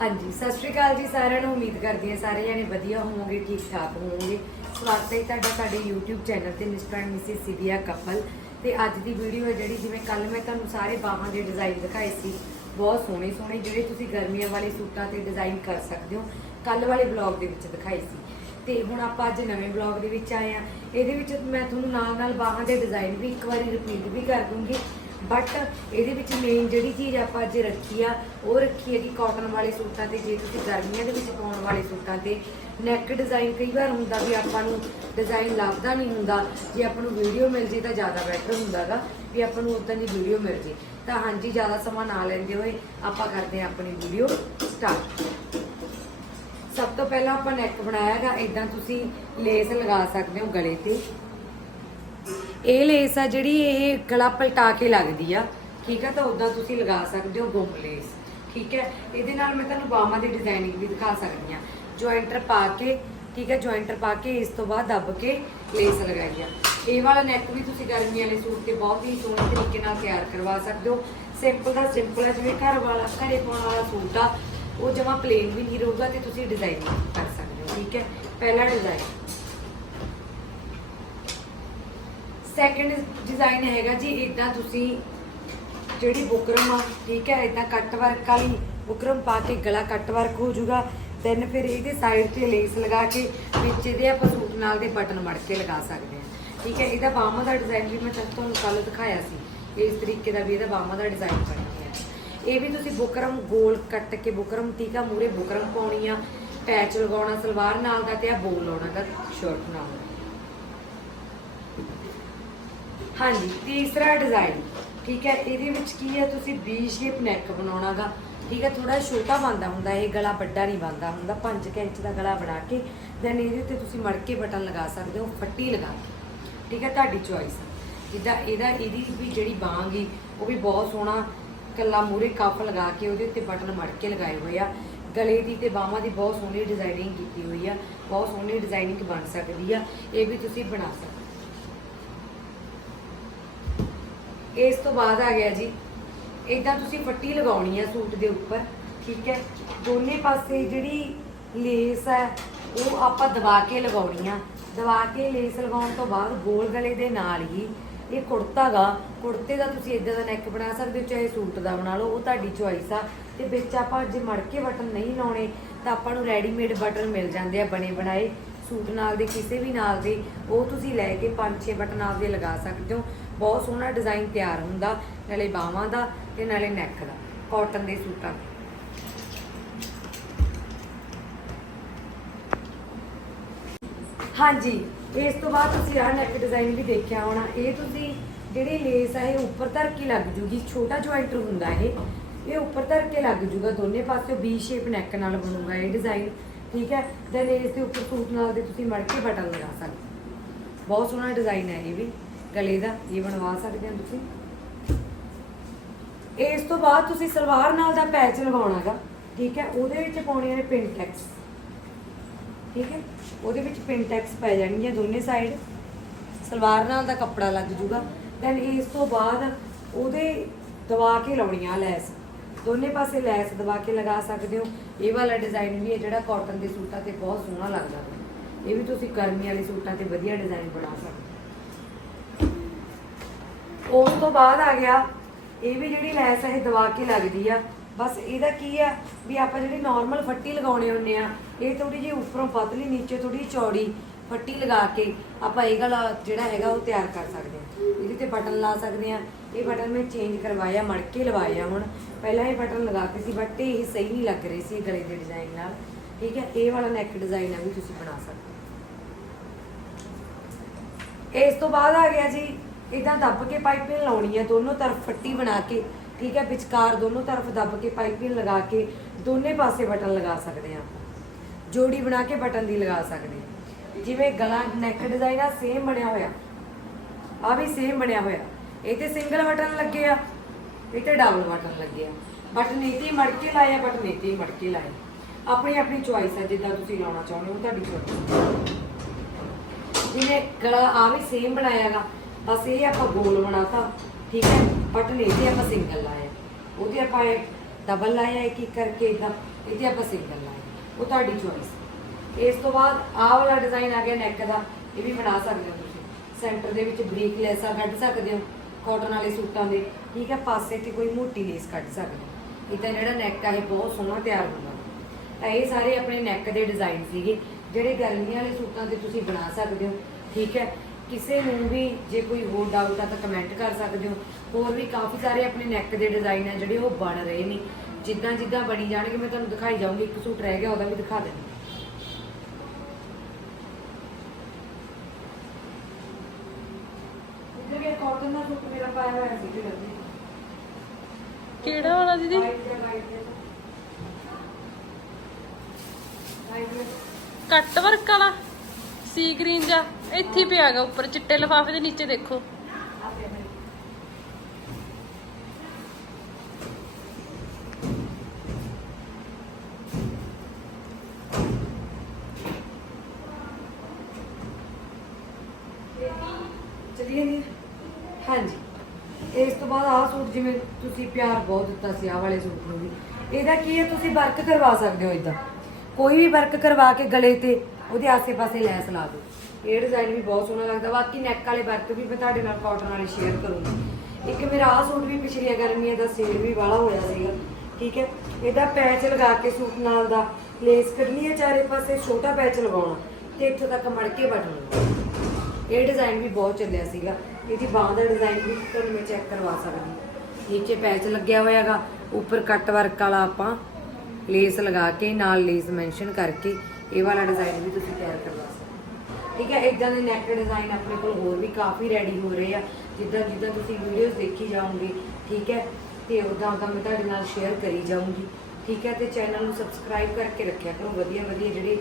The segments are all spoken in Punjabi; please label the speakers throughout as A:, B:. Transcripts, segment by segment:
A: ਹਾਂਜੀ, ਸਤਿ ਸ਼੍ਰੀ ਅਕਾਲ ਜੀ ਸਾਰਿਆਂ ਨੂੰ। ਉਮੀਦ ਕਰਦੀ ਹਾਂ ਸਾਰੇ ਜਣੇ ਵਧੀਆ ਹੋਵੋਗੇ ਠੀਕ ਠਾਕ ਹੋਵੋਗੇ। ਸਵਾਗਤ ਹੈ ਤੁਹਾਡਾ ਸਾਡੇ YouTube ਚੈਨਲ ਤੇ Mr and Mrs Sivia couple ਤੇ ਅੱਜ ਦੀ ਵੀਡੀਓ ਹੈ ਜਿਹੜੀ, ਜਿਵੇਂ ਕੱਲ ਮੈਂ ਤੁਹਾਨੂੰ ਸਾਰੇ ਬਾਹਾਂ ਦੇ ਡਿਜ਼ਾਈਨ ਦਿਖਾਏ ਸੀ। ਬਹੁਤ ਸੋਹਣੇ ਸੋਹਣੇ ਜਿਹੜੇ ਤੁਸੀਂ ਗਰਮੀਆਂ ਵਾਲੇ ਸੂਟਾਂ ਤੇ ਡਿਜ਼ਾਈਨ ਕਰ ਸਕਦੇ ਹੋ ਕੱਲ ਵਾਲੇ ਵਲੌਗ ਦੇ ਵਿੱਚ ਦਿਖਾਏ ਸੀ। ਤੇ ਹੁਣ ਆਪਾਂ ਅੱਜ ਨਵੇਂ ਵਲੌਗ ਦੇ ਵਿੱਚ ਆਏ ਆ ਇਹਦੇ ਵਿੱਚ ਮੈਂ ਤੁਹਾਨੂੰ ਨਾਲ ਨਾਲ ਬਾਹਾਂ ਦੇ ਡਿਜ਼ਾਈਨ ਵੀ ਇੱਕ ਵਾਰੀ ਰਿਪੀਟ ਵੀ ਕਰ ਦੂੰਗੀ। ਬਟ ਇਹਦੇ ਵਿੱਚ ਮੇਨ ਜਿਹੜੀ ਚੀਜ਼ ਆਪਾਂ ਅੱਜ ਰੱਖੀ ਆ, ਉਹ ਰੱਖੀ ਹੈ ਕਿ ਕਾਟਨ ਵਾਲੇ ਸੂਟਾਂ ਤੇ, ਜੇ ਤੁਸੀਂ ਗਰਮੀਆਂ ਦੇ ਵਿੱਚ ਪਾਉਣ ਵਾਲੇ ਸੂਟਾਂ ਤੇ ਨੈਕ ਡਿਜ਼ਾਈਨ ਕਈ ਵਾਰ ਹੁੰਦਾ ਵੀ ਆਪਾਂ ਨੂੰ ਡਿਜ਼ਾਈਨ ਲੱਭਦਾ ਨਹੀਂ ਹੁੰਦਾ, ਜੇ ਆਪਾਂ ਨੂੰ ਵੀਡੀਓ ਮਿਲ ਜੇ ਤਾਂ ਜ਼ਿਆਦਾ ਬੈਟਰ ਹੁੰਦਾਗਾ, ਵੀ ਆਪਾਂ ਨੂੰ ਉਦਾਂ ਦੀ ਵੀਡੀਓ ਮਿਲ ਜੇ। ਤਾਂ ਹਾਂਜੀ, ਜ਼ਿਆਦਾ ਸਮਾਂ ਨਾ ਲੈਂਦੇ ਹੋਏ ਆਪਾਂ ਕਰਦੇ ਹਾਂ ਆਪਣੀ ਵੀਡੀਓ ਸਟਾਰਟ ਸਭ ਤੋਂ ਪਹਿਲਾਂ ਆਪਾਂ ਨੈਕ ਬਣਾਇਆਗਾ ਇਦਾਂ ਤੁਸੀਂ ਲੇਸ ਲਗਾ ਸਕਦੇ ਹੋ ਗਲੇ ਤੇ। ਇਹ ਲੇਸ ਆ ਜਿਹੜੀ ਇਹ ਗਲਾ ਪਲਟਾ ਕੇ ਲੱਗਦੀ ਆ। ਠੀਕ ਆ, ਤਾਂ ਉਦਾਂ ਤੁਸੀਂ ਲਗਾ ਸਕਦੇ ਹੋ ਗੁੰਮ ਲੇਸ। ਠੀਕ ਹੈ ਇਹਦੇ ਨਾਲ ਮੈਂ ਤੁਹਾਨੂੰ ਬਾਹਾਂ ਦੀ ਡਿਜ਼ਾਈਨਿੰਗ ਵੀ ਦਿਖਾ ਸਕਦੀ ਆ। ਜੁਆਇੰਟਰ ਪਾ ਕੇ, ਠੀਕ ਹੈ ਜੁਆਇੰਟਰ ਪਾ ਕੇ ਇਸ ਤੋਂ ਬਾਅਦ ਦੱਬ ਕੇ ਲੇਸ ਲਗਾਈ ਆ। ਇਹ ਵਾਲਾ ਨੈਕ ਵੀ ਤੁਸੀਂ ਗਰਮੀ ਵਾਲੇ ਸੂਟ ਤੇ ਬਹੁਤ ਹੀ ਸੋਹਣੇ ਤਰੀਕੇ ਨਾਲ ਤਿਆਰ ਕਰਵਾ ਸਕਦੇ ਹੋ। ਸਿੰਪਲ ਦਾ ਸਿੰਪਲ ਆ, ਜਿਵੇਂ ਘਰ ਵਾਲਾ, ਘਰੇ ਪਾਉਣ ਵਾਲਾ ਸੂਟ ਆ, ਉਹ ਜਮਾ ਪਲੇਨ ਵੀ ਨਹੀਂ ਰਹੂਗਾ ਤੇ ਤੁਸੀਂ ਡਿਜ਼ਾਈਨ ਕਰ ਸਕਦੇ ਹੋ। ਠੀਕ ਹੈ ਪਹਿਲਾ ਡਿਜ਼ਾਈਨ ਸੈਕੰਡ ਡਿਜ਼ਾਈਨ ਹੈਗਾ ਜੀ ਇਦਾਂ ਤੁਸੀਂ ਜਿਹੜੀ ਬੁਕਰਮ ਆ, ਠੀਕ ਹੈ ਇਦਾਂ ਕੱਟ ਵਰਕ ਵਾਲੀ ਬੁਕਰਮ ਪਾ ਕੇ ਗਲਾ ਕੱਟ ਵਰਕ ਹੋ ਜਾਊਗਾ ਦੈਨ ਫਿਰ ਇਹਦੇ ਸਾਈਡ ਤੇ ਲੇਸ ਲਗਾ ਕੇ ਵਿੱਚ ਇਹਦੇ ਆਪਾਂ ਸੂਟ ਨਾਲ ਦੇ ਬਟਨ ਮੜ ਕੇ ਲਗਾ ਸਕਦੇ ਹਾਂ। ਠੀਕ ਹੈ, ਇਹਦਾ ਬਾਹਾਂ ਦਾ ਡਿਜ਼ਾਈਨ ਵੀ ਮੈਂ ਤੁਹਾਨੂੰ ਕੱਲ ਦਿਖਾਇਆ ਸੀ, ਇਸ ਤਰੀਕੇ ਦਾ ਵੀ ਇਹਦਾ ਬਾਹਾਂ ਦਾ ਡਿਜ਼ਾਈਨ ਬਣ ਗਿਆ। ਇਹ ਵੀ ਤੁਸੀਂ ਬੁਕਰਮ ਗੋਲ ਕੱਟ ਕੇ, ਬੁਕਰਮ ਟੀਕਾ ਮੂਰੇ ਬੁਕਰਮ ਪਾਉਣੀ ਆ ਪੈਚ ਲਗਾਉਣਾ, ਸਲਵਾਰ ਨਾਲ ਦਾ ਤੇ ਆ ਬੋਲ ਲਾਉਣਾ ਦਾ ਸ਼ਰਟ ਨਾਲ। ਹਾਂਜੀ, ਤੀਸਰਾ ਡਿਜ਼ਾਈਨ ਠੀਕ ਹੈ, ਇਹਦੇ ਵਿੱਚ ਕੀ ਹੈ, ਤੁਸੀਂ ਵੀ ਸ਼ੇਪ ਨੈਕ ਬਣਾਉਣਾਗਾ, ਠੀਕ ਹੈ ਥੋੜਾ ਛੋਟਾ ਬੰਦਾ ਹੁੰਦਾ, ਇਹ ਗਲਾ ਵੱਡਾ ਨਹੀਂ ਬੰਦਾ ਹੁੰਦਾ 5 ਇੰਚ ਦਾ ਗਲਾ ਬਣਾ ਕੇ ਦੈਨ ਇਹਦੇ ਉੱਤੇ ਤੁਸੀਂ ਮੜ ਕੇ ਬਟਨ ਲਗਾ ਸਕਦੇ ਹੋ, ਫੱਟੀ ਲਗਾ ਕੇ, ਠੀਕ ਹੈ, ਤੁਹਾਡੀ ਚੋਇਸ ਜਿੱਦਾਂ ਇਹਦਾ, ਇਹਦੀ ਵੀ ਜਿਹੜੀ ਬਾਂਹ ਗੀ, ਉਹ ਵੀ ਬਹੁਤ ਸੋਹਣਾ ਕੱਲਾ ਮੂਰੇ ਕੱਪ ਲਗਾ ਕੇ ਉਹਦੇ ਉੱਤੇ ਬਟਨ ਮੜ ਕੇ ਲਗਾਏ ਹੋਏ ਆ। ਗਲੇ ਦੀ ਤੇ ਬਾਹਾਂ ਦੀ ਬਹੁਤ ਸੋਹਣੀ ਡਿਜ਼ਾਈਨਿੰਗ ਕੀਤੀ ਹੋਈ ਆ, ਬਹੁਤ ਸੋਹਣੀ ਡਿਜ਼ਾਈਨਿੰਗ ਬਣ ਸਕਦੀ ਆ, ਇਹ ਵੀ ਤੁਸੀਂ ਬਣਾ ਸਕਦੇ ਹੋ। ਇਸ ਤੋਂ ਬਾਅਦ ਆ ਗਿਆ ਜੀ। ਇਦਾਂ ਤੁਸੀਂ ਫੱਟੀ ਲਗਾਉਣੀ ਹੈ ਸੂਟ ਦੇ ਉੱਪਰ, ਠੀਕ ਹੈ? ਦੋਨੇ ਪਾਸੇ ਜਿਹੜੀ ਲੇਸ ਹੈ ਉਹ ਆਪਾਂ ਦਬਾ ਕੇ ਲਗਾਉਣੀ ਆ। ਦਬਾ ਕੇ ਲੇਸ ਲਗਾਉਣ ਤੋਂ ਬਾਅਦ ਗੋਲ ਗਲੇ ਦੇ ਨਾਲ ਹੀ ਇਹ ਕੁੜਤਾ ਗਾ, ਕੁੜਤੇ ਦਾ ਤੁਸੀਂ ਇਦਾਂ ਦਾ ਨੈਕ ਬਣਾ ਸਕਦੇ ਹੋ, ਚਾਹੇ ਸੂਟ ਦਾ ਬਣਾ ਲਓ, ਉਹ ਤੁਹਾਡੀ ਚੁਆਇਸ ਆ। ਤੇ ਵਿੱਚ ਆਪਾਂ ਜੇ ਮੜਕੇ ਬਟਨ ਨਹੀਂ ਲਾਉਣੇ, ਤਾਂ ਆਪਾਂ ਨੂੰ ਰੈਡੀਮੇਡ ਬਟਨ ਮਿਲ ਜਾਂਦੇ ਆ ਬਣੇ ਬਣਾਏ। ਸੂਟ ਨਾਲ ਦੇ, ਕਿਸੇ ਵੀ ਨਾਲ ਦੇ, ਉਹ ਤੁਸੀਂ ਲੈ ਕੇ 5-6 ਬਟਨ ਆਪਦੇ ਲਗਾ ਸਕਦੇ ਹੋ। ਬਹੁਤ ਸੋਹਣਾ ਡਿਜ਼ਾਈਨ ਤਿਆਰ ਹੁੰਦਾ, ਨਾਲੇ ਬਾਹਾਂ ਦਾ ਤੇ ਨਾਲੇ ਨੈਕ ਦਾ ਕਾਟਨ ਦੇ ਸੂਟਾਂ ਦਾ ਹਾਂਜੀ, ਇਸ ਤੋਂ ਬਾਅਦ ਤੁਸੀਂ ਆਹ ਨੈਕ ਡਿਜ਼ਾਈਨ ਵੀ ਦੇਖਿਆ ਹੋਣਾ। ਇਹ ਤੁਸੀਂ ਜਿਹੜੀ ਲੇਸ ਆ, ਇਹ ਉੱਪਰ ਧਰ ਕੇ ਲੱਗ ਜੂਗੀ, ਛੋਟਾ ਜੁਆਇੰਟਰ ਹੁੰਦਾ ਇਹ। ਇਹ ਉੱਪਰ ਧਰ ਕੇ ਲੱਗ ਜੂਗਾ, ਦੋਨੇ ਪਾਸੇ ਬੀ ਸ਼ੇਪ ਨੈਕ ਨਾਲ ਬਣੂਗਾ ਇਹ ਡਿਜ਼ਾਈਨ ਠੀਕ ਹੈ? ਦੈਨ ਇਸ ਦੇ ਉੱਪਰ ਸੂਟ ਨਾਲ ਦੇ ਤੁਸੀਂ ਮੜ ਕੇ ਬਟਨ ਲਗਾ ਸਕਦੇ ਬਹੁਤ ਸੋਹਣਾ ਡਿਜ਼ਾਈਨ ਹੈ ਇਹ ਵੀ। ਗਲੇ ਦਾ, ਇਹ ਬਣਵਾ ਸਕਦੇ ਹੋ ਤੁਸੀਂ। ਇਸ ਤੋਂ ਬਾਅਦ ਤੁਸੀਂ ਸਲਵਾਰ ਨਾਲ ਦਾ ਪੈਚ ਲਗਾਉਣਾਗਾ ਠੀਕ ਹੈ? ਉਹਦੇ ਵਿੱਚ ਪਾਉਣੀਆਂ ਨੇ ਪਿੰਟੈਕਸ ਠੀਕ ਹੈ? ਉਹਦੇ ਵਿੱਚ ਪਿੰਟੈਕਸ ਪੈ ਜਾਣਗੀਆਂ ਦੋਨੇ ਸਾਈਡ ਸਲਵਾਰ ਨਾਲ ਦਾ ਕੱਪੜਾ ਲੱਗ ਜੂਗਾ। ਦੈਨ ਇਸ ਤੋਂ ਬਾਅਦ ਉਹਦੇ ਦਵਾ ਕੇ ਲਾਉਣੀਆਂ ਲੈਸ। ਦੋਨੇ ਪਾਸੇ ਲੈਸ ਦਵਾ ਕੇ ਲਗਾ ਸਕਦੇ ਹੋ। ਇਹ ਵਾਲਾ ਡਿਜ਼ਾਈਨ ਵੀ ਹੈ ਜਿਹੜਾ ਕਾਟਨ ਦੇ ਸੂਟਾਂ ਤੇ ਬਹੁਤ ਸੋਹਣਾ ਲੱਗਦਾ ਇਹ ਵੀ ਤੁਸੀਂ ਗਰਮੀ ਵਾਲੇ ਸੂਟਾਂ ਤੇ ਵਧੀਆ ਡਿਜ਼ਾਈਨ ਬਣਾ ਸਕਦੇ ਹੋ। ਉਸ ਤੋਂ ਬਾਅਦ ਆ ਗਿਆ, ਇਹ ਵੀ ਜਿਹੜੀ ਲੈਸ ਹੈ ਇਹ ਦਬਾ ਕੇ ਲੱਗਦੀ ਆ। ਬਸ ਇਹਦਾ ਕੀ ਆ ਵੀ ਆਪਾਂ ਜਿਹੜੀ ਨਾਰਮਲ ਫੱਟੀ ਲਗਾਉਣੇ ਹੁੰਨੇ ਆ, ਇਹ ਥੋੜੀ ਜਿਹੀ ਉੱਪਰੋਂ ਪਤਲੀ, ਨੀਚੇ ਥੋੜੀ ਚੌੜੀ ਫੱਟੀ ਲਗਾ ਕੇ ਆਪਾਂ ਇਹ ਗਲਾ ਜਿਹੜਾ ਹੈਗਾ ਉਹ ਤਿਆਰ ਕਰ ਸਕਦੇ ਆ। ਇਹਦੇ ਤੇ ਬਟਨ ਲਾ ਸਕਦੇ ਆ। ਇਹ ਬਟਨ ਮੈਂ ਚੇਂਜ ਕਰਵਾਇਆ, ਮੜਕੇ ਲਵਾਇਆ ਹੁਣ। ਪਹਿਲਾਂ ਇਹ ਬਟਨ ਲਗਾ ਕੇ ਸੀ ਬਟ ਇਹ ਸਹੀ ਨਹੀਂ ਲੱਗ ਰਹੀ ਸੀ ਗਲੇ ਦੇ ਡਿਜ਼ਾਈਨ ਨਾਲ। ਠੀਕ ਹੈ ਇਹ ਵਾਲਾ ਨੈਕ ਡਿਜ਼ਾਈਨ ਆ ਵੀ ਤੁਸੀਂ ਬਣਾ ਸਕਦੇ ਹੋ। ਇਸ ਤੋਂ ਬਾਅਦ ਆ ਗਿਆ ਜੀ ਇਦਾਂ ਦੱਬ ਕੇ ਪਾਈਪਿੰਗ ਲਾਉਣੀ ਹੈ ਦੋਨੋਂ ਤਰਫ ਫੱਟੀ ਬਣਾ ਕੇ, ਠੀਕ ਹੈ, ਵਿਚਕਾਰ ਦੋਨੋਂ ਤਰਫ ਦੱਬ ਕੇ ਪਾਈਪਿੰਗ ਲਗਾ ਕੇ ਦੋਨੇ ਪਾਸੇ ਬਟਨ ਲਗਾ ਸਕਦੇ ਆ ਜੋੜੀ ਬਣਾ ਕੇ ਬਟਨ ਦੀ ਲਗਾ ਸਕਦੇ ਹਾਂ। ਜਿਵੇਂ ਗਲਾ ਨੈਕ ਡਿਜ਼ਾਈਨ ਆ ਸੇਮ ਬਣਿਆ ਹੋਇਆ। ਆ ਵੀ ਸੇਮ ਬਣਿਆ ਹੋਇਆ। ਇਹ ਤੇ ਸਿੰਗਲ ਬਟਨ ਲੱਗੇ ਆ, ਇਹ ਤੇ ਡਬਲ ਬਟਨ ਲੱਗੇ ਆ। ਬਟਨ ਇਹ ਤੇ ਹੀ ਮੜ ਕੇ ਲਾਇਆ ਬਟਨ ਇਹ ਮੜ ਕੇ ਲਾਇਆ ਆਪਣੀ ਆਪਣੀ ਚੁਆਇਸ ਹੈ ਜਿੱਦਾਂ ਤੁਸੀਂ ਲਾਉਣਾ ਚਾਹੁੰਦੇ ਹੋ, ਤੁਹਾਡੀ ਚੁਆਇਸ ਜਿਵੇਂ ਗਲਾ ਆ ਵੀ ਸੇਮ ਬਣਾਇਆਗਾ ਬਸ ਇਹ ਆਪਾਂ ਗੋਲ ਬਣਾਤਾ, ਠੀਕ ਹੈ? ਬਟ ਨੇ ਤੇ ਆਪਾਂ ਸਿੰਗਲ ਲਾਇਆ। ਉਹਦੇ ਆਪਾਂ ਡਬਲ ਲਾਇਆ ਇੱਕ ਇੱਕ ਕਰਕੇ ਇਦਾਂ ਇਹਦੇ ਆਪਾਂ ਸਿੰਗਲ ਲਾਇਆ। ਉਹ ਤੁਹਾਡੀ ਚੋਇਸ ਇਸ ਤੋਂ ਬਾਅਦ ਆਹ ਵਾਲਾ ਡਿਜ਼ਾਈਨ ਆ ਗਿਆ ਨੈਕ ਦਾ। ਇਹ ਵੀ ਬਣਾ ਸਕਦੇ ਹੋ ਤੁਸੀਂ। ਸੈਂਟਰ ਦੇ ਵਿੱਚ ਬਰੀਕ ਲੈਸਾਂ ਕੱਢ ਸਕਦੇ ਹੋ। ਕਾਟਨ ਵਾਲੇ ਸੂਟਾਂ ਦੇ। ਠੀਕ ਹੈ? ਪਾਸੇ ਤੇ ਕੋਈ ਮੋਟੀ ਲੇਸ ਕੱਢ ਸਕਦੇ ਹੋ। ਇਦਾਂ ਜਿਹੜਾ ਨੈਕ ਆ, ਇਹ ਬਹੁਤ ਸੋਹਣਾ ਤਿਆਰ ਹੁੰਦਾ। ਤਾਂ ਇਹ ਸਾਰੇ ਆਪਣੇ ਨੈਕ ਦੇ ਡਿਜ਼ਾਈਨ ਸੀਗੇ। ਜਿਹੜੇ ਗਰਮੀਆਂ ਵਾਲੇ ਸੂਟਾਂ ਤੇ ਤੁਸੀਂ ਬਣਾ ਸਕਦੇ ਹੋ। ਠੀਕ ਹੈ? ਕਿਸੇ ਨੂੰ ਵੀ ਜੇ ਕੋਈ ਹੋਰ ਡਾਊਟ ਆ ਤਾਂ ਕਮੈਂਟ ਕਰ ਸਕਦੇ ਹੋ। ਹੋਰ ਵੀ ਕਾਫੀ ਸਾਰੇ ਆਪਣੇ ਨੈਕ ਦੇ ਡਿਜ਼ਾਈਨ ਆ ਜਿਹੜੇ ਉਹ ਬਣ ਰਹੇ ਨੇ। ਜਿੱਦਾਂ ਜਿੱਦਾਂ ਬਣੀ ਜਾਣਗੇ ਮੈਂ ਤੁਹਾਨੂੰ ਦਿਖਾਈ ਜਾਊਂਗੀ। ਇੱਕ ਸੂਟ ਰਹਿ ਗਿਆ ਉਹਦਾ ਵੀ ਦਿਖਾ ਦੇਣਾ ਇੱਧਰ ਇਹ ਕਾਟਨ ਦਾ ਸੂਟ ਮੇਰਾ ਪਾਇਆ ਹੋਇਆ ਸੀ ਜਿਹੜਾ
B: ਕਿਹੜਾ ਵਾਲਾ ਦੀਦੀ? ਕੱਟ ਵਰਕ ਵਾਲਾ ਸੀ ਗ੍ਰੀਨ ਜਾ ਇੱਥੇ ਹੀ ਪਿਆਗਾ ਉੱਪਰ, ਚਿੱਟੇ ਲਿਫਾਫੇ ਦੇ ਨੀਚੇ ਦੇਖੋ।
A: ਆ ਜੀ? ਹਾਂਜੀ। ਇਸ ਤੋਂ ਬਾਅਦ ਆਹ ਸੂਟ ਜਿਵੇਂ ਤੁਸੀਂ ਪਿਆਰ ਬਹੁਤ ਦਿੱਤਾ ਸੀ, ਆਹ ਵਾਲੇ ਸੂਟ ਨੂੰ ਵੀ। ਇਹਦਾ ਕੀ ਹੈ, ਤੁਸੀਂ ਵਰਕ ਕਰਵਾ ਸਕਦੇ ਹੋ ਇਦਾਂ। ਕੋਈ ਵੀ ਵਰਕ ਕਰਵਾ ਕੇ ਗਲੇ ਤੇ ਉਹਦੇ ਆਸੇ-ਪਾਸੇ ਲੈਸ ਲਾ ਦਿਓ। ਇਹ ਡਿਜ਼ਾਈਨ ਵੀ ਬਹੁਤ ਸੋਹਣਾ ਲੱਗਦਾ। ਬਾਕੀ ਨੈਕ ਵਾਲੇ ਵਰਕ ਵੀ ਮੈਂ ਤੁਹਾਡੇ ਨਾਲ ਕਾਟਨ ਵਾਲੇ ਸ਼ੇਅਰ ਕਰੂੰਗੀ। ਇੱਕ ਮੇਰਾ ਆਹ ਸੂਟ ਵੀ ਪਿਛਲੀਆਂ ਗਰਮੀਆਂ ਦਾ ਸੇਲ ਵੀ ਵਾਲਾ ਹੋਇਆ ਸੀਗਾ। ਠੀਕ ਹੈ? ਇਹਦਾ ਪੈਚ ਲਗਾ ਕੇ ਸੂਟ ਨਾਲ ਦਾ ਲੇਸ ਕਰਨੀ ਹੈ ਚਾਰੇ ਪਾਸੇ, ਛੋਟਾ ਪੈਚ ਲਗਾਉਣਾ ਤੇ ਇੱਥੋਂ ਤੱਕ ਮੜ ਕੇ ਬਟਨ ਇਹ ਡਿਜ਼ਾਈਨ ਵੀ ਬਹੁਤ ਚੱਲਿਆ ਸੀਗਾ। ਇਹਦੀ ਬਾਹ ਦਾ ਡਿਜ਼ਾਈਨ ਵੀ ਤੁਹਾਨੂੰ ਮੈਂ ਚੈੱਕ ਕਰਵਾ ਸਕਦੀ ਨੀਚੇ ਪੈਚ ਲੱਗਿਆ ਹੋਇਆਗਾ, ਉੱਪਰ ਕੱਟ ਵਰਕ ਵਾਲਾ ਆਪਾਂ ਲੇਸ ਲਗਾ ਕੇ ਨਾਲ ਲੇਸ ਮੈਂਸ਼ਨ ਕਰਕੇ ਇਹ ਵਾਲਾ ਡਿਜ਼ਾਈਨ ਵੀ ਤੁਸੀਂ ਤਿਆਰ ਕਰਵਾ ਸਕਦੇ ਠੀਕ ਹੈ ਇਦਾਂ ਦੇ ਨੈਕ ਡਿਜ਼ਾਈਨ ਆਪਣੇ ਕੋਲ ਹੋਰ ਵੀ ਕਾਫੀ ਰੈਡੀ ਹੋ ਰਹੇ ਆ। ਜਿੱਦਾਂ ਜਿੱਦਾਂ ਤੁਸੀਂ ਵੀਡੀਓਜ਼ ਦੇਖੀ ਜਾਓਗੇ, ਠੀਕ ਹੈ, ਤੇ ਉਦਾਂ ਉਦਾਂ ਮੈਂ ਤੁਹਾਡੇ ਨਾਲ ਸ਼ੇਅਰ ਕਰੀ ਜਾਊਂਗੀ। ਠੀਕ ਹੈ, ਤੇ ਚੈਨਲ ਨੂੰ ਸਬਸਕ੍ਰਾਈਬ ਕਰਕੇ ਰੱਖਿਆ ਕਰੋ। ਵਧੀਆ ਵਧੀਆ ਜਿਹੜੇ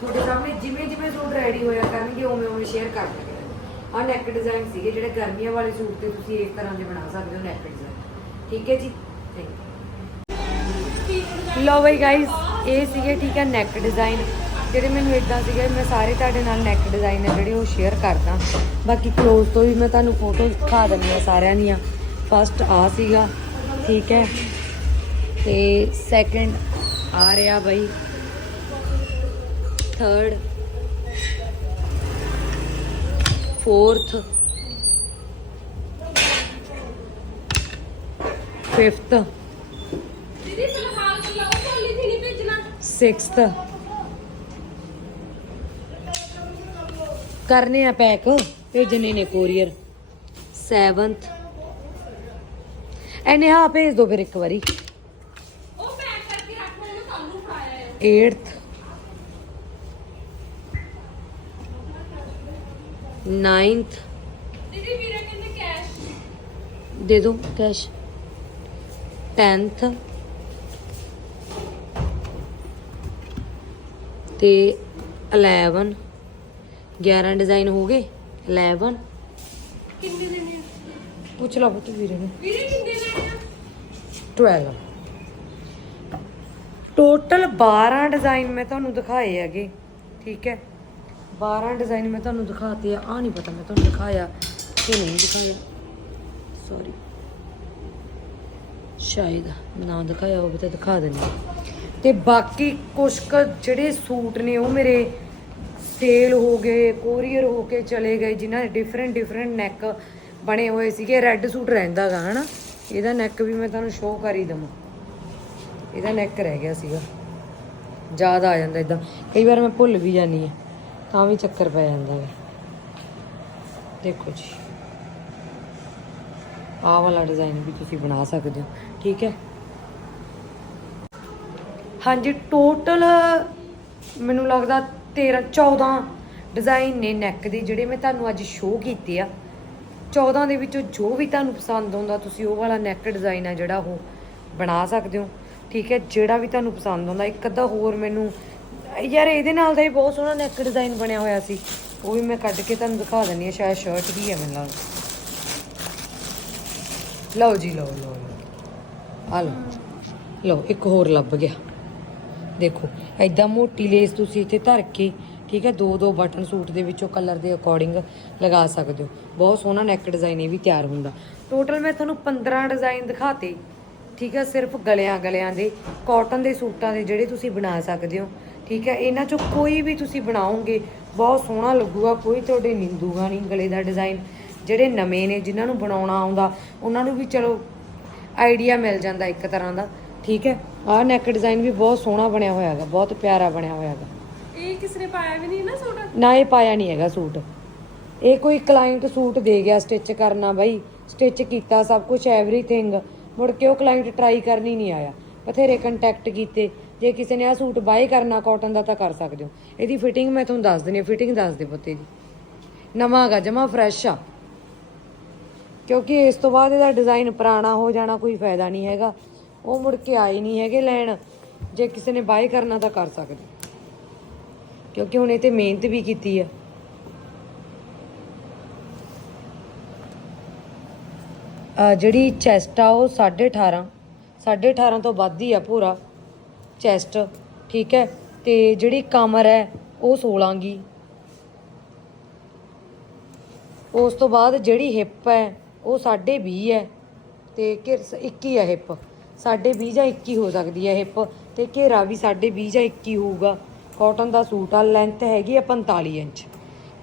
A: ਤੁਹਾਡੇ ਸਾਹਮਣੇ ਜਿਵੇਂ ਜਿਵੇਂ ਸੂਟ ਰੈਡੀ ਹੋਇਆ ਕਰਨਗੇ, ਉਵੇਂ ਉਵੇਂ ਸ਼ੇਅਰ ਕਰ ਦਿਆ ਆ ਨੈਕ ਡਿਜ਼ਾਈਨ ਸੀਗੇ ਜਿਹੜੇ ਗਰਮੀਆਂ ਵਾਲੇ ਸੂਟ ਤੇ ਤੁਸੀਂ ਇਸ ਤਰ੍ਹਾਂ ਦੇ ਬਣਾ ਸਕਦੇ ਹੋ ਨੈਕ ਡਿਜ਼ਾਈਨ ਠੀਕ ਹੈ ਜੀ? ਥੈਂਕ ਯੂ ਲੋ ਬਈ ਗਾਇਸ ਇਹ ਸੀਗੇ, ਠੀਕ ਹੈ ਨੈਕ ਡਿਜ਼ਾਈਨ ਜਿਹੜੇ ਮੈਨੂੰ ਇਦਾਂ ਸੀਗੇ ਮੈਂ ਸਾਰੇ ਤੁਹਾਡੇ ਨਾਲ ਨੈਕ ਡਿਜ਼ਾਈਨ ਹੈ ਜਿਹੜੇ ਉਹ ਸ਼ੇਅਰ ਕਰਦਾ। ਬਾਕੀ ਕਲੋਜ਼ ਤੋਂ ਵੀ ਮੈਂ ਤੁਹਾਨੂੰ ਫੋਟੋ ਦਿਖਾ ਦਿੰਦੀ ਆ ਸਾਰਿਆਂ ਦੀਆਂ। ਫਸਟ ਆ ਸੀਗਾ ਠੀਕ ਹੈ। ਤੇ ਸੈਕੰਡ ਆ ਰਿਹਾ ਬਈ। ਥਰਡ ਫੋਰਥ ਫਿਫਥ
B: ਦੀਦੀ ਫਿਲਹਾਲ ਲਾਓ ਕੋਲੀ ਨਹੀਂ ਭੇਜਣਾ?
A: ਸਿਕਸਥ ਕਰਨੇ ਆ ਪੈਕ ਭੇਜਣੇ ਨੇ ਕੋਰੀਅਰ 7th ਐਨੇ ਹਾਂ ਭੇਜ ਦੋ ਫਿਰ ਇੱਕ ਵਾਰੀ।
B: ਉਹ ਪੈਕ ਕਰਕੇ ਰੱਖ ਲਓ ਤੁਹਾਨੂੰ ਫੜਾਇਆ ਹੈ।
A: 8th 9th
B: ਦੀਦੀ ਵੀਰੇ ਕਹਿੰਦੇ ਕੈਸ਼
A: ਦੇ ਦੋ ਕੈਸ਼ 10th ਤੇ 11 11 ਡਿਜ਼ਾਈਨ ਹੋ ਗਏ 11
B: ਕਿੰਨੇ ਦੇਣੇ ਆ?
A: ਪੁੱਛ ਲਾ ਪੁੱਤ ਵੀਰੇ ਨੂੰ।
B: ਵੀਰੇ ਕਿੰਨੇ ਦੇਣੇ ਆ?
A: 12 ਟੋਟਲ 12 ਡਿਜ਼ਾਈਨ ਮੈਂ ਤੁਹਾਨੂੰ ਦਿਖਾਏ ਹੈਗੇ ਠੀਕ ਹੈ? 12 ਡਿਜ਼ਾਈਨ ਮੈਂ ਤੁਹਾਨੂੰ ਦਿਖਾਤੇ ਆ ਆ ਨਹੀਂ ਪਤਾ ਮੈਂ ਤੁਹਾਨੂੰ ਦਿਖਾਇਆ ਕਿ ਨਹੀਂ ਦਿਖਾਇਆ। ਸੌਰੀ ਸ਼ਾਇਦ ਨਾ ਦਿਖਾਇਆ ਹੋਵੇ ਤਾਂ ਦਿਖਾ ਦਿੰਦੀ। ਤੇ ਬਾਕੀ ਕੁਛ ਕੁ ਜਿਹੜੇ ਸੂਟ ਨੇ ਉਹ ਮੇਰੇ ਸੇਲ ਹੋ ਗਏ, ਕੋਰੀਅਰ ਹੋ ਕੇ ਚਲੇ ਗਏ, ਜਿਨ੍ਹਾਂ ਦੇ ਡਿਫਰੈਂਟ ਡਿਫਰੈਂਟ ਨੈਕ ਬਣੇ ਹੋਏ ਸੀਗੇ। ਰੈੱਡ ਸੂਟ ਰਹਿੰਦਾਗਾ, ਹਨਾ? ਇਹਦਾ ਨੈਕ ਵੀ ਮੈਂ ਤੁਹਾਨੂੰ ਸ਼ੋਅ ਕਰ ਹੀ ਦਵਾਂ। ਇਹਦਾ ਨੈਕ ਰਹਿ ਗਿਆ ਸੀਗਾ। ਯਾਦ ਆ ਜਾਂਦਾ ਇਦਾਂ ਕਈ ਵਾਰ ਮੈਂ ਭੁੱਲ ਵੀ ਜਾਂਦੀ ਆ ਤਾਂ ਵੀ ਚੱਕਰ ਪੈ ਜਾਂਦਾ ਹੈ ਦੇਖੋ ਜੀ। ਆਹ ਵਾਲਾ ਡਿਜ਼ਾਈਨ ਵੀ ਤੁਸੀਂ ਬਣਾ ਸਕਦੇ ਹੋ। ਠੀਕ ਹੈ? ਹਾਂਜੀ ਟੋਟਲ ਮੈਨੂੰ ਲੱਗਦਾ 13 14 ਡਿਜ਼ਾਈਨ ਨੇ ਨੈਕ ਦੇ ਜਿਹੜੇ ਮੈਂ ਤੁਹਾਨੂੰ ਅੱਜ ਸ਼ੋਅ ਕੀਤੇ ਆ। 14 ਦੇ ਵਿੱਚੋਂ ਜੋ ਵੀ ਤੁਹਾਨੂੰ ਪਸੰਦ ਆਉਂਦਾ, ਤੁਸੀਂ ਉਹ ਵਾਲਾ ਨੈਕ ਡਿਜ਼ਾਈਨ ਆ ਜਿਹੜਾ ਉਹ ਬਣਾ ਸਕਦੇ ਹੋ। ਠੀਕ ਹੈ, ਜਿਹੜਾ ਵੀ ਤੁਹਾਨੂੰ ਪਸੰਦ ਆਉਂਦਾ, ਇੱਕ ਅੱਧਾ ਹੋਰ ਮੈਨੂੰ, ਯਾਰ ਇਹਦੇ ਨਾਲ ਦਾ ਹੀ ਬਹੁਤ ਸੋਹਣਾ ਨੈਕ ਡਿਜ਼ਾਈਨ ਬਣਿਆ ਹੋਇਆ ਸੀ। ਉਹ ਵੀ ਮੈਂ ਕੱਢ ਕੇ ਤੁਹਾਨੂੰ ਦਿਖਾ ਦਿੰਨੀ ਆ, ਸ਼ਾਇਦ ਸ਼ਰਟ ਹੀ ਹੈ ਮੈਨੂੰ ਲੱਗਦਾ ਲਓ ਜੀ, ਲਓ ਲਓ ਲਓ। ਆ ਲਓ ਲਓ, ਇੱਕ ਹੋਰ ਲੱਭ ਗਿਆ। ਦੇਖੋ ਐਦਾਂ ਮੋਟੀ ਲੇਸ ਤੁਸੀਂ ਇੱਥੇ ਧਰ ਕੇ, ਠੀਕ ਹੈ, ਦੋ ਦੋ ਬਟਨ ਸੂਟ ਦੇ ਵਿੱਚੋਂ ਕਲਰ ਦੇ ਅਕੋਰਡਿੰਗ ਲਗਾ ਸਕਦੇ ਹੋ। ਬਹੁਤ ਸੋਹਣਾ ਨੈਕ ਡਿਜ਼ਾਈਨ ਇਹ ਵੀ ਤਿਆਰ ਹੁੰਦਾ। ਟੋਟਲ ਮੈਂ ਤੁਹਾਨੂੰ 15 ਡਿਜ਼ਾਈਨ ਦਿਖਾਤੇ, ਠੀਕ ਹੈ, ਸਿਰਫ ਗਲਿਆਂ ਗਲਿਆਂ ਦੇ ਕਾਟਨ ਦੇ ਸੂਟਾਂ ਦੇ ਜਿਹੜੇ ਤੁਸੀਂ ਬਣਾ ਸਕਦੇ ਹੋ, ਠੀਕ ਹੈ, ਇਹਨਾਂ ਚੋਂ ਕੋਈ ਵੀ ਤੁਸੀਂ ਬਣਾਓਗੇ, ਬਹੁਤ ਸੋਹਣਾ ਲੱਗੂਗਾ, ਕੋਈ ਤੁਹਾਡੇ ਨਿੰਦੂਗਾ ਨਹੀਂ ਗਲੇ ਦਾ ਡਿਜ਼ਾਈਨ ਜਿਹੜੇ ਨਵੇਂ ਨੇ, ਜਿਨ੍ਹਾਂ ਨੂੰ ਬਣਾਉਣਾ ਆਉਂਦਾ, ਉਹਨਾਂ ਨੂੰ ਵੀ ਚਲੋ ਆਈਡੀਆ ਮਿਲ ਜਾਂਦਾ ਇੱਕ ਤਰ੍ਹਾਂ ਦਾ। ਠੀਕ ਹੈ। ਆਹ ਨੈਕ ਡਿਜ਼ਾਈਨ ਵੀ ਬਹੁਤ ਸੋਹਣਾ ਬਣਿਆ ਹੋਇਆ ਹੈਗਾ ਬਹੁਤ ਪਿਆਰਾ ਬਣਿਆ ਹੋਇਆ ਹੈਗਾ।
B: ਇਹ ਕਿਸ ਨੇ ਪਾਇਆ ਵੀ ਨਹੀਂ ਨਾ ਸੂਟ?
A: ਨਾ ਇਹ ਪਾਇਆ ਨਹੀਂ ਹੈਗਾ ਸੂਟ। ਇਹ ਕੋਈ ਕਲਾਇੰਟ ਸੂਟ ਦੇ ਗਿਆ ਸਟਿਚ ਕਰਨਾ ਬਾਈ ਸਟਿਚ ਕੀਤਾ ਸਭ ਕੁਝ ਐਵਰੀਥਿੰਗ ਮੁੜ ਕੇ ਉਹ ਕਲਾਇੰਟ ਟਰਾਈ ਕਰਨੀ ਨਹੀਂ ਆਇਆ। ਬਥੇਰੇ ਕੰਟੈਕਟ ਕੀਤੇ। ਜੇ ਕਿਸੇ ਨੇ ਆ ਸੂਟ ਬਾਈ ਕਰਨਾ ਕਾਟਨ ਦਾ ਤਾਂ ਕਰ ਸਕਦੇ ਹੋ। ਇਹਦੀ ਫਿਟਿੰਗ ਮੈਂ ਤੁਹਾਨੂੰ ਦੱਸ ਦਿੰਦੀ ਹਾਂ ਫਿਟਿੰਗ ਦੱਸ ਦੇ ਪੁੱਤੇ ਦੀ। ਨਵਾਂ ਗਾ ਜਮਾ ਫਰੈਸ਼ ਆ। ਕਿਉਂਕਿ ਇਸ ਤੋਂ ਬਾਅਦ ਇਹਦਾ ਡਿਜ਼ਾਈਨ ਪੁਰਾਣਾ ਹੋ ਜਾਣਾ ਕੋਈ ਫਾਇਦਾ ਨਹੀਂ ਹੈਗਾ। ਉਹ ਮੁੜ ਕੇ ਆਏ ਨਹੀਂ ਹੈਗੇ ਲੈਣ, ਜੇ ਕਿਸੇ ਨੇ ਬਾਏ ਕਰਨਾ ਤਾਂ ਕਰ ਸਕਦੇ। ਕਿਉਂਕਿ ਹੁਣ ਇਹ ਤੇ ਮਿਹਨਤ ਵੀ ਕੀਤੀ ਆ। ਜਿਹੜੀ ਚੈਸਟ ਆ ਉਹ 18.5 18.5 ਤੋਂ ਵੱਧ ਹੀ ਆ ਪੂਰਾ ਚੈਸਟ ਠੀਕ ਹੈ? ਤੇ ਜਿਹੜੀ ਕਮਰ ਹੈ, ਉਹ 16 ਗੀ। ਉਸ ਤੋਂ ਬਾਅਦ ਜਿਹੜੀ ਹਿੱਪ ਹੈ, ਉਹ 20.5 ਹੈ ਤੇ ਘਿਰ 21 ਹੈ ਹਿੱਪ 20.5 ਜਾਂ 21 ਹੋ ਸਕਦੀ ਹੈ ਹਿੱਪ ਤੇ ਘੇਰਾ ਵੀ 20.5 ਜਾਂ 21 ਹੋਊਗਾ। ਕਾਟਨ ਦਾ ਸੂਟ ਆ ਲੈਂਥ ਹੈਗੀ ਆ 45 ਇੰਚ।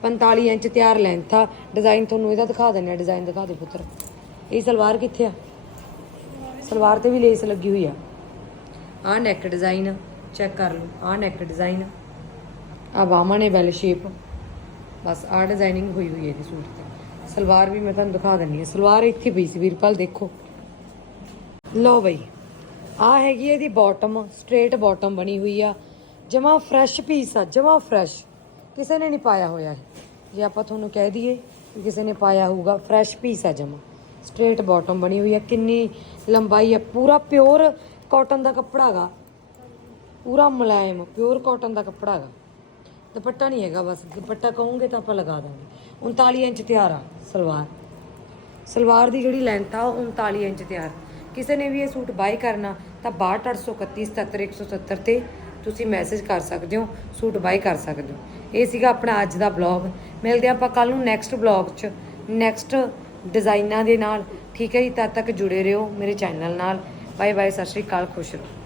A: 45 ਇੰਚ ਤਿਆਰ ਲੈਂਥ ਆ। ਡਿਜ਼ਾਈਨ ਤੁਹਾਨੂੰ ਇਹਦਾ ਦਿਖਾ ਦਿੰਦੇ ਆ ਡਿਜ਼ਾਈਨ ਦਿਖਾ ਦੇ ਪੁੱਤਰ। ਇਹ ਸਲਵਾਰ ਕਿੱਥੇ ਆ? ਸਲਵਾਰ ਤੇ ਵੀ ਲੇਸ ਲੱਗੀ ਹੋਈ ਆ। ਆ ਨੈਕ ਡਿਜ਼ਾਈਨ ਚੈੱਕ ਕਰ ਲਓ। ਆ ਨੈਕ ਡਿਜ਼ਾਈਨ ਆ ਬਾਹਾਂ ਨੇ ਬੈਲ ਸ਼ੇਪ ਬਸ ਆਹ ਡਿਜ਼ਾਈਨਿੰਗ ਹੋਈ ਹੋਈ ਹੈ ਇਹਦੀ ਸੂਟ ਤੇ। ਸਲਵਾਰ ਵੀ ਮੈਂ ਤੁਹਾਨੂੰ ਦਿਖਾ ਦਿੰਨੀ ਆ ਸਲਵਾਰ ਇੱਥੇ ਪਈ ਸੀ ਵੀਰਪਾਲ, ਦੇਖੋ। ਲਓ ਬਈ, ਆ ਹੈਗੀ ਇਹਦੀ ਬਾਟਮ ਸਟ੍ਰੇਟ ਬਾਟਮ ਬਣੀ ਹੋਈ ਆ। ਜਮਾ ਫਰੈਸ਼ ਪੀਸ ਆ, ਜਮਾ ਫਰੈਸ਼ ਕਿਸੇ ਨੇ ਨਹੀਂ ਪਾਇਆ ਹੋਇਆ ਜੇ ਆਪਾਂ ਤੁਹਾਨੂੰ ਕਹਿ ਦਈਏ ਕਿਸੇ ਨੇ ਪਾਇਆ ਹੋਊਗਾ ਫਰੈਸ਼ ਪੀਸ ਆ ਜਮਾ। ਸਟ੍ਰੇਟ ਬਾਟਮ ਬਣੀ ਹੋਈ ਆ, ਕਿੰਨੀ ਲੰਬਾਈ ਆ, ਪੂਰਾ ਪਿਓਰ ਕਾਟਨ ਦਾ ਕੱਪੜਾ ਹੈਗਾ ਪੂਰਾ ਮੁਲਾਇਮ ਪਿਓਰ ਕਾਟਨ ਦਾ ਕੱਪੜਾ ਹੈਗਾ ਦੁਪੱਟਾ ਨਹੀਂ ਹੈਗਾ ਬਸ, ਦੁਪੱਟਾ ਕਹੋਗੇ ਤਾਂ ਆਪਾਂ ਲਗਾ ਦਾਂਗੇ। 39 ਇੰਚ ਤਿਆਰ ਆ ਸਲਵਾਰ। ਸਲਵਾਰ ਦੀ ਜਿਹੜੀ ਲੈਂਥ ਆ, ਉਹ 39 ਇੰਚ ਤਿਆਰ। ਕਿਸੇ ਨੇ ਵੀ ਇਹ ਸੂਟ ਬਾਈ ਕਰਨਾ ਤਾਂ 62831 77170 ਤੇ ਤੁਸੀਂ ਮੈਸੇਜ ਕਰ ਸਕਦੇ ਹੋ, ਸੂਟ ਬਾਈ ਕਰ ਸਕਦੇ ਹੋ। ਇਹ ਸੀਗਾ ਆਪਣਾ ਅੱਜ ਦਾ ਬਲੌਗ ਮਿਲਦੇ ਆਪਾਂ ਕੱਲ ਨੂੰ ਨੈਕਸਟ ਬਲੌਗ 'ਚ। ਨੈਕਸਟ ਡਿਜ਼ਾਈਨਾਂ ਦੇ ਨਾਲ। ਠੀਕ ਹੈ ਜੀ, ਤਦ ਤੱਕ ਜੁੜੇ ਰਹੋ ਮੇਰੇ ਚੈਨਲ ਨਾਲ। ਬਾਏ ਬਾਏ ਸਤਿ ਸ਼੍ਰੀ ਅਕਾਲ, ਖੁਸ਼ ਰਹੋ।